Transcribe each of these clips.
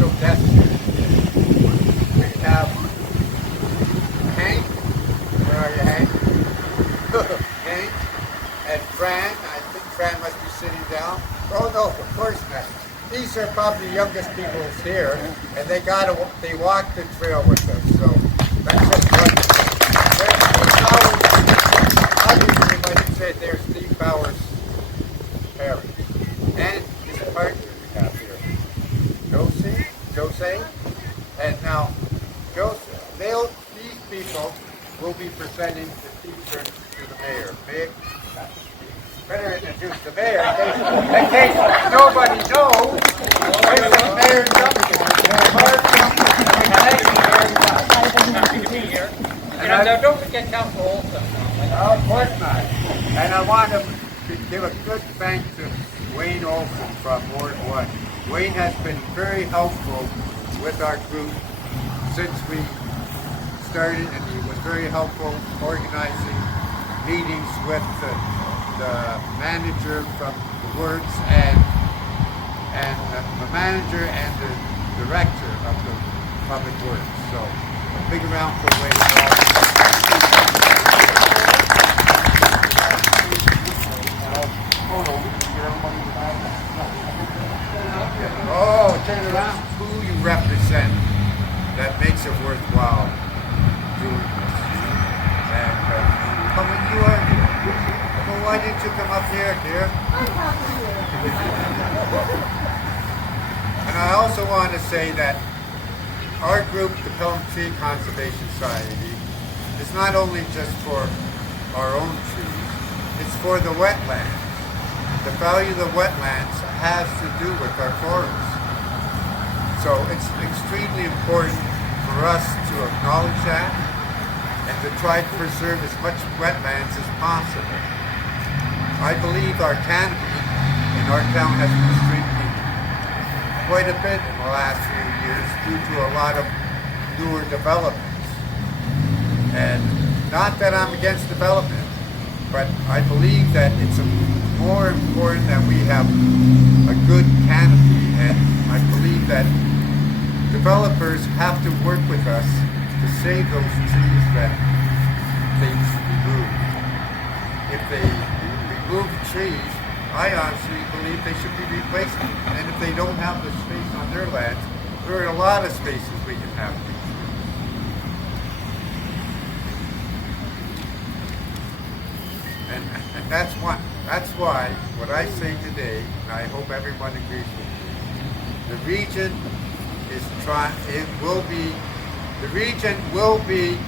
special guests here. We have Hank. Where are you, Hank? Hank and Fran. I think Fran must be sitting down. Oh no, of course not. These are probably the youngest people here, and they walked the trail with us. So that's just wonderful. There's Steve Bauer's. Obviously, like you said, there's Steve Bauer's parents and his partner we have here, Jose, and now these people will be presenting the T-shirts to the mayor. Better introduce the mayor in case nobody knows. There's the mayor And don't forget Council Olson. Of course not. And I want to give a good thanks to Wayne Olson from Ward 1. Wayne has been very helpful with our group since we started, and he was very helpful organizing meetings with the manager from the works and the manager and the director of the public works. So a big round for Wayne. Oh, turn around. Who you represent that makes it worthwhile doing this. And how many you are here? Well, why didn't you come up here, dear? And I also want to say that our group, the Pelham Tree Conservation Society, is not only just for our own trees, it's for the wetlands. The value of the wetlands has to do with our forests. So it's extremely important for us to acknowledge that and to try to preserve as much wetlands as possible. I believe our canopy in our town has been shrinking quite a bit in the last few years due to a lot of newer developments. And not that I'm against development, but I believe that it's more important that we have a good canopy, and I believe that developers have to work with us to save those trees that they remove. If they remove trees, I honestly believe they should be replaced, and if they don't have the space on their lands, there are a lot of spaces we can have trees. And that's why what I say today, and I hope everyone agrees with me, the region will be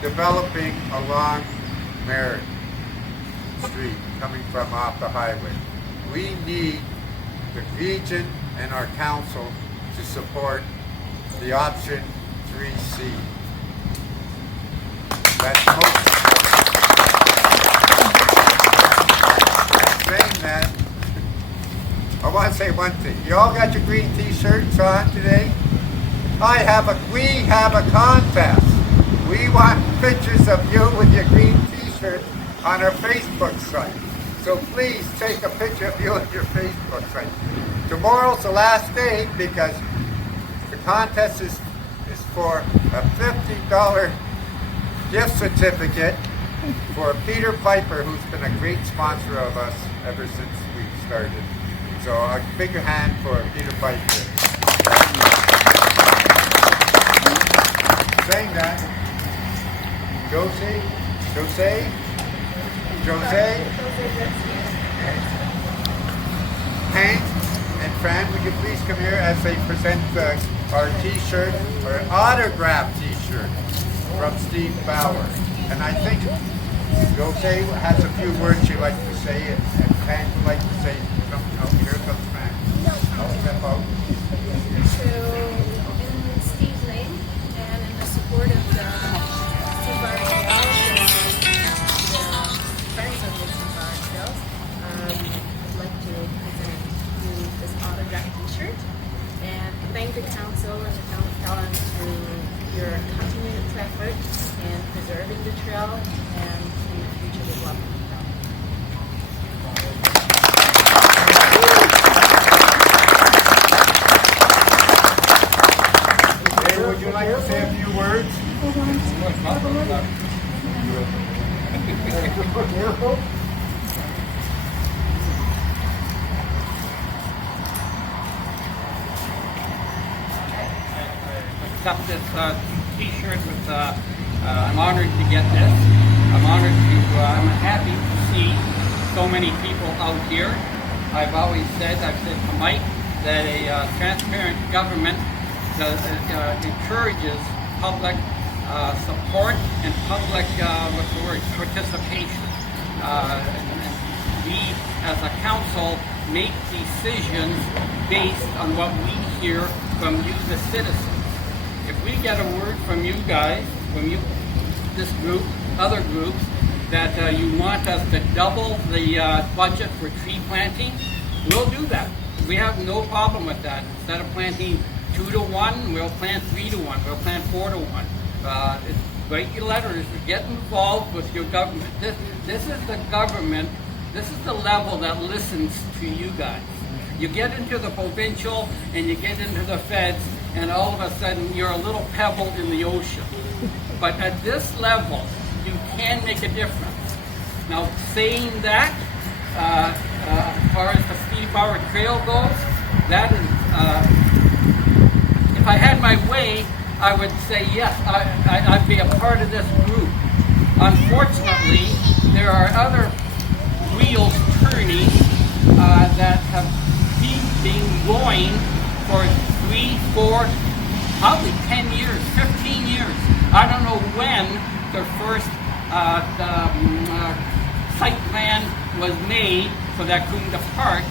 developing along Merritt Street, coming from off the highway. We need the region and our council to support the option 3C. That's most. Saying that, I want to say one thing. You all got your green t-shirts on today? We have a contest. We want pictures of you with your green t-shirt on our Facebook site. So please take a picture of you on your Facebook site. Tomorrow's the last day because the contest is for a $50 gift certificate for Peter Piper, who's been a great sponsor of us ever since we started. So a bigger hand for Peter Piper. Saying that, Jose, Hank and Fran, would you please come here as they present our t-shirt, or an autographed t-shirt from Steve Bauer. And I think Jose has a few words she'd like to say, and Hank would like to say something. Oh, here comes Fran. I'll step out. So, in Steve's name, and in the support of the Steve Bauer Trails and the friends of the Steve Bauer Trails, I'd like to present you this autographed t-shirt and thank the council and the town of Pelham for your continued effort in preserving the trail and in the future development. say a few words? Accept this T-shirt with. I'm honored to get this. I'm honored to. I'm happy to see so many people out here. I've said to Mike that a transparent government encourages public support and public participation. And we, as a council, make decisions based on what we hear from you, the citizens. If we get a word from you guys, from you, this group, other groups, that you want us to double the budget for tree planting, we'll do that. We have no problem with that. Instead of planting 2 to 1, we'll plant 3 to 1. We'll plant 4 to 1. Write your letters. Get involved with your government. This is the government. This is the level that listens to you guys. You get into the provincial and you get into the feds, and all of a sudden you're a little pebble in the ocean. But at this level, you can make a difference. Now, saying that, as far as the Steve Bauer Trail goes, that is, if I had my way, I would say yes, I'd be a part of this group. Unfortunately, there are other wheels turning that have been going for 3, 4, probably 10 years, 15 years. I don't know when the first site plan was made for that Kunda Park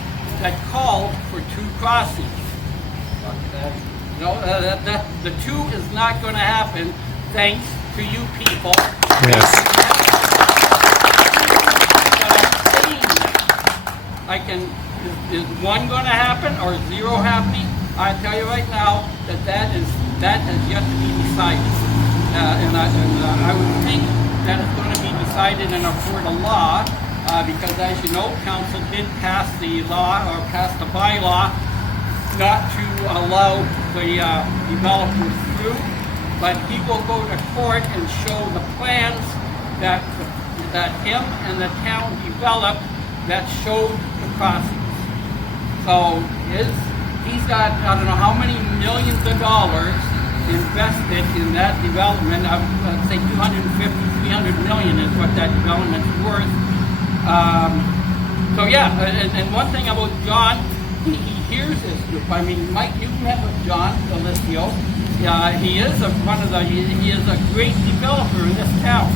that called for 2 crossings. No, the 2 is not going to happen thanks to you people. Yes. Is 1 going to happen or 0 happening? I tell you right now that has yet to be decided, and I would think that it's going to be decided in a court of law, because as you know, council did pass the law or pass the bylaw not to allow the developers through, but he will go to court and show the plans that him and the town developed that showed the crossings. So he's got, I don't know how many millions of dollars invested in that development. I would say 250, 300 million is what that development's worth. So yeah, and one thing about John, he hears this group. I mean, Mike, you've met with John Delicio. He is he is a great developer in this town.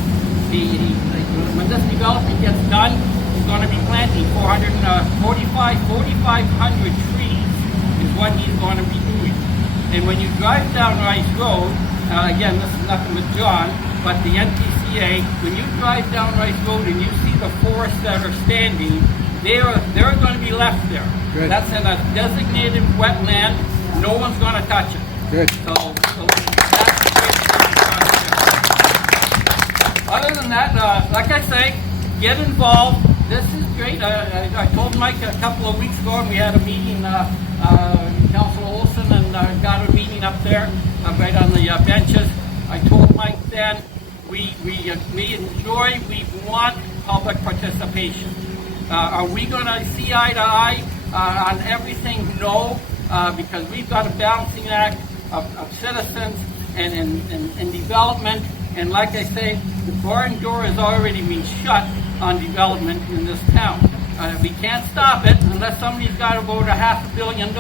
When this development gets done, he's going to be planting 4,500 trees is what he's going to be doing. And when you drive down Rice Road, again, this is nothing with John, but the NTCA, when you drive down Rice Road and you see the forests that are standing, they're going to be left there. Good. That's in a designated wetland. No one's going to touch it. Good. So that's the way it's other than that, like I say, get involved. This is great. I told Mike a couple of weeks ago, and we had a meeting, Councilor Olson and got a meeting up there, right on the benches. I told Mike then, we want public participation. Are we going to see eye to eye on everything? No, because we've got a balancing act of citizens and development. And like I say, the barn door has already been shut on development in this town. We can't stop it unless somebody's got about $500 million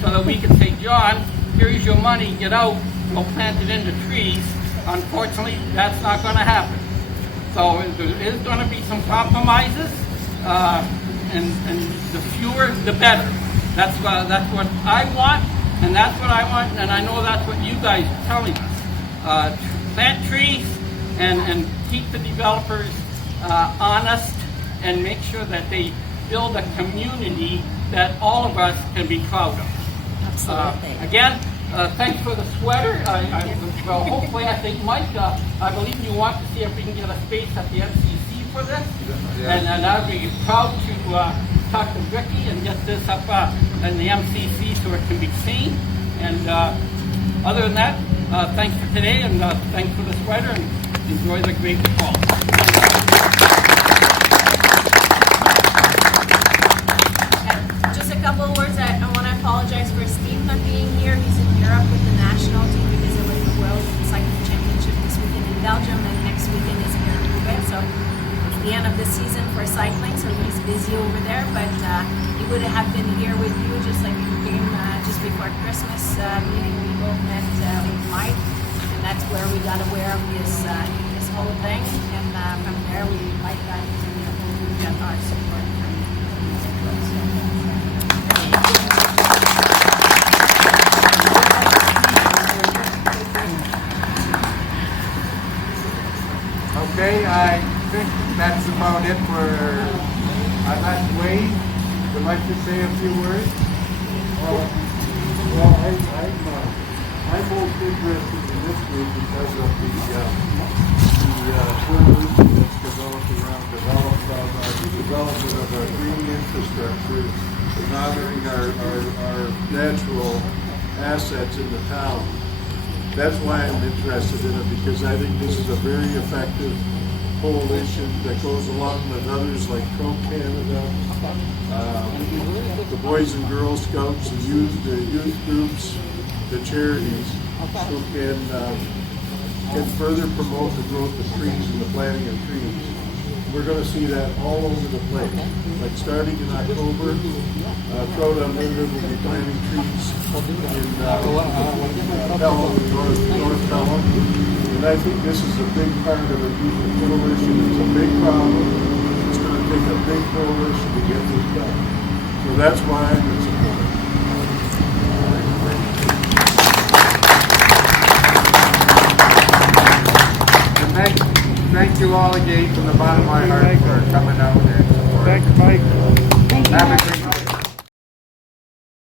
so that we can say, John, here's your money, get out, go plant it into trees. Unfortunately, that's not going to happen. So there is going to be some compromises, and the fewer, the better. That's what I want, and that's what I want, and I know that's what you guys are telling us. Plant trees and keep the developers honest and make sure that they build a community that all of us can be proud of. Absolutely. Again, thanks for the sweater. Well, hopefully, I think, Mike, I believe you want to see if we can get a space at the MCC for this. Yes. And I'd be proud to talk to Ricky and get this up in the MCC so it can be seen. And Other than that, thanks for today, and thanks for the sweater, and enjoy the great fall. Just a couple of words. I want to apologize for Steve not being here. He's in Europe with the national team because it was the World Cycling Championship this weekend in Belgium, and next weekend is here in Roubaix. So it's the end of the season for cycling, so he's busy over there. But he would have been here with you, just like he came just before Christmas meeting. We both met with Mike, and that's where we got aware of this whole thing. And from there, Mike got to get our support from Okay, I think that's about it for I'd like Wade. Would like to say a few words. Well, I'm most interested in this group because of the coalition that's developed around development of our green infrastructure and honoring our natural assets in the town. That's why I'm interested in it, because I think this is a very effective coalition that goes along with others like Pro Canada, the Boys and Girl Scouts, the youth groups, the charities, who can further promote the growth of trees and the planting of trees. We're going to see that all over the place. Like starting in October, Trout Unlimited will be planting trees in Pelham, North Pelham. And I think this is a big part of a coalition. It's a big problem. It's going to take a big coalition to get this done. So that's why I'm in support. And thank you all again from the bottom of my heart for coming out and supporting. Thanks, Mike. Have a great